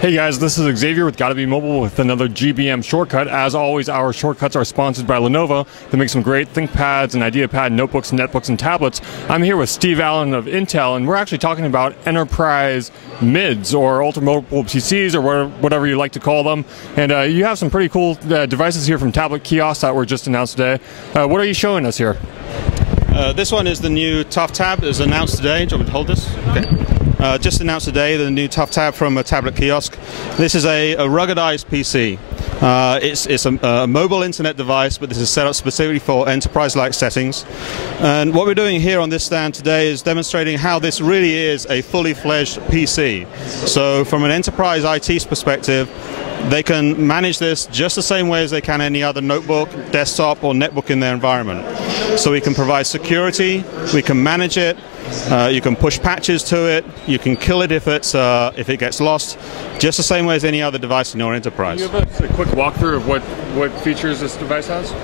Hey guys, this is Xavier with Gotta Be Mobile with another GBM shortcut. As always, our shortcuts are sponsored by Lenovo. They make some great ThinkPads and IdeaPad notebooks, netbooks, and tablets. I'm here with Steve Allen of Intel, and we're actually talking about enterprise mids or ultra mobile PCs or whatever you like to call them. And you have some pretty cool devices here from TabletKiosk that were just announced today. What are you showing us here? This one is the new TufTab. It was announced today. Do you want me to hold this? Okay. Just announced today the new TufTab from TabletKiosk. This is a ruggedized PC. It's a mobile internet device, but this is set up specifically for enterprise-like settings. And what we're doing here on this stand today is demonstrating how this really is a fully fledged PC. So from an enterprise IT perspective, they can manage this just the same way as they can any other notebook, desktop, or netbook in their environment. So we can provide security, we can manage it, you can push patches to it, you can kill it if it gets lost, just the same way as any other device in your enterprise. Can you give us a quick walkthrough of what features this device has?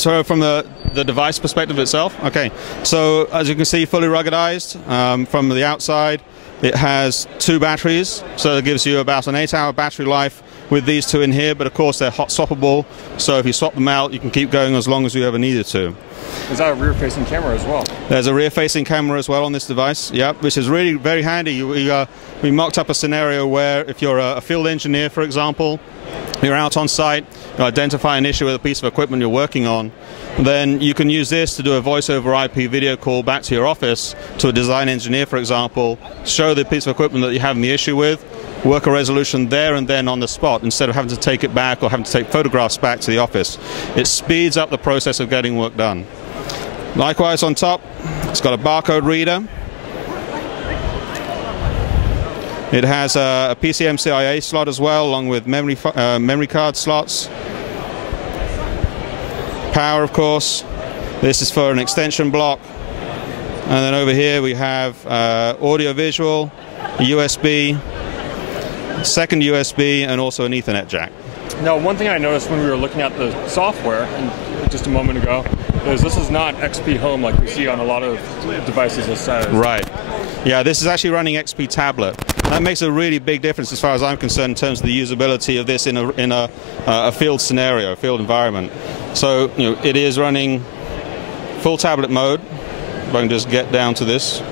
So from the device perspective itself, okay. So as you can see, fully ruggedized from the outside. It has 2 batteries, so it gives you about an 8-hour battery life with these 2 in here, but of course they're hot swappable, so if you swap them out, you can keep going as long as you ever needed to. Is that a rear-facing camera as well? There's a rear-facing camera as well on this device, yep, which is really very handy. We mocked up a scenario where if you're a field engineer, for example, you're out on site, you identify an issue with a piece of equipment you're working on, then you can use this to do a voice over IP video call back to your office to a design engineer, for example, show the piece of equipment that you're having the issue with, work a resolution there and then on the spot instead of having to take it back or having to take photographs back to the office. It speeds up the process of getting work done. Likewise on top, it's got a barcode reader. It has a PCMCIA slot as well, along with memory card slots. Power, of course. This is for an extension block. And then over here we have audio-visual, USB, second USB, and also an Ethernet jack. Now, one thing I noticed when we were looking at the software just a moment ago is this is not XP Home like we see on a lot of devices this size. Right. Yeah, this is actually running XP Tablet. That makes a really big difference as far as I'm concerned in terms of the usability of this in a field scenario, a field environment. So, it is running full tablet mode. If I can just get down to this.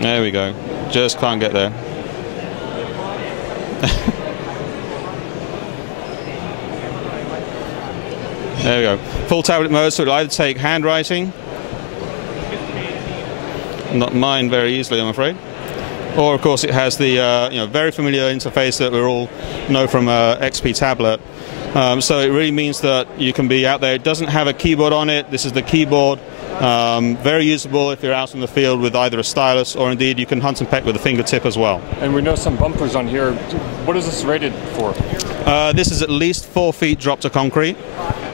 There we go. Just can't get there. There we go. Full tablet mode, so it'll either take handwriting, not mine very easily, I'm afraid, or of course it has the very familiar interface that we all know from XP Tablet. So it really means that you can be out there. It doesn't have a keyboard on it. This is the keyboard. Very usable if you're out in the field with either a stylus or indeed you can hunt and peck with a fingertip as well. And we know some bumpers on here. What is this rated for? This is at least 4 feet drop to concrete.